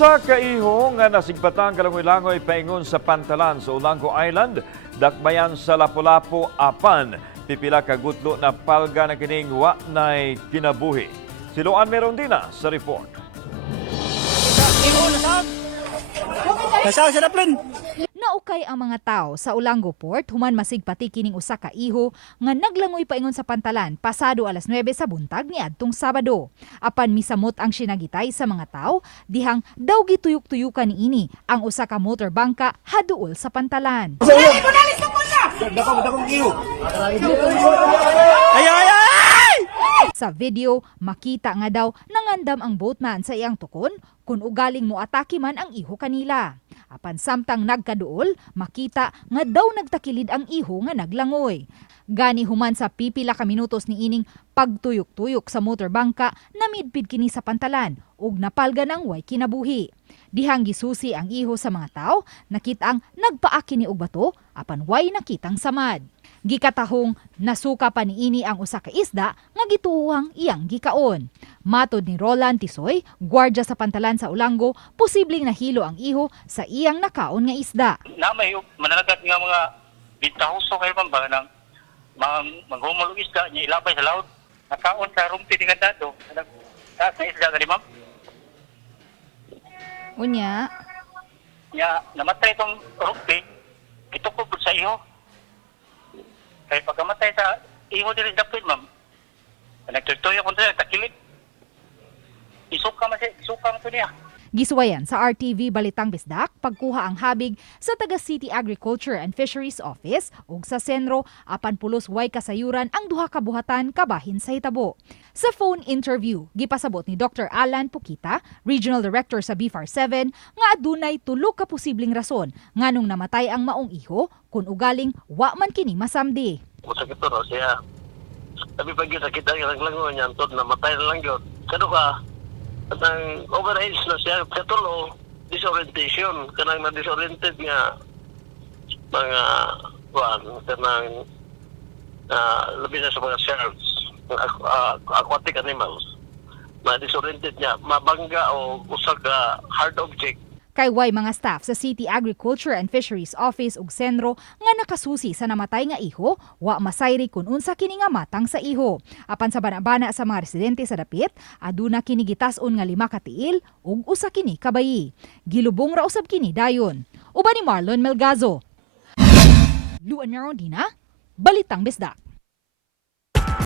Usa ka iho nga nasigbatang kalangoy-langoy paingon sa pantalan sa Olango Island, dakbayan sa Lapu-Lapu apan pipila ka gutlo na palga na kining wa nay kinabuhi. Siloan meron din na sa report. Naukay ang mga tao sa Olango Port human masigpati kining usa ka iho nga naglangoy paingon sa pantalan pasado alas 9 sa buntag niadtong Sabado. Apan misamot ang sinagitay sa mga tao dihang daw gituyok-tuyukan niini ang usa ka motorbangka haduol sa pantalan. Sa video, makita nga daw nangandam ang boatman sa iyang tukon kung ugaling mo atake man ang iho kanila. Apan samtang nagkaduol, makita nga daw nagtakilid ang iho nga naglangoy. Gani human sa pipila ka minutos ni ining pagtuyok-tuyok sa motorbangka, namidpid kini sa pantalan ug napalga ng way kinabuhi. Dihang gisusi ang iho sa mga tao, nakita ang nagpaaki ni og bato apan way nakitang samad. Gikatahong nasuka pa niini ang usa ka isda nga gituwang iyang gikaon. Matod ni Roland Tisoy, gwardya sa pantalan sa Olango, posibleng nahilo ang iho sa iyang nakaon nga isda. Na may mananagat nga mga bintahuso kayo man ba ng mga maghumulog isda niya ilabay sa laut. Nakaon sa rumpi ni Gandado. Taas na isda gani ma'am. Unya, Nya namatay itong rumpi. Ito po sa iho. Kaya pagkamatay sa iho din dapit ma'am. Nagtutuyo ko tayo, takilid. Isuka mo niya. gisuwayan sa RTV Balitang Bisdak pagkuha ang habig sa taga City Agriculture and Fisheries Office ug sa Senro apan pulos way kasayuran ang duha ka buhatan kabahin sa hitabo. Sa phone interview, gipasabot ni Dr. Alan Pukita, Regional Director sa BFAR 7, nga adunay tulo ka posibleng rason nganong namatay ang maong iho kung ugaling wa man kini masamdi. Sakit to no siya. Tapi pag sakit ang lango niya antod na matay na lang yun. Kano ka? Kanang overage na siya. Katulo, disorientation. Kanang na-disoriented nga mga kanang labi na sa mga sharks, aquatic animals. Na-disoriented niya. Mabangga o usag hard object. Kay way mga staff sa City Agriculture and Fisheries Office ug Senro nga nakasusi sa namatay nga iho, wa masayri kun unsa kini nga matang sa iho. Apan sa banabana sa mga residente sa dapit, aduna kini gitas-on nga 5 ka tiil ug usa kini ka bayi. Gilubong ra usab kini dayon. Uban ni Marlon Melgazo. Luan Mirondina, Balitang Bisdak.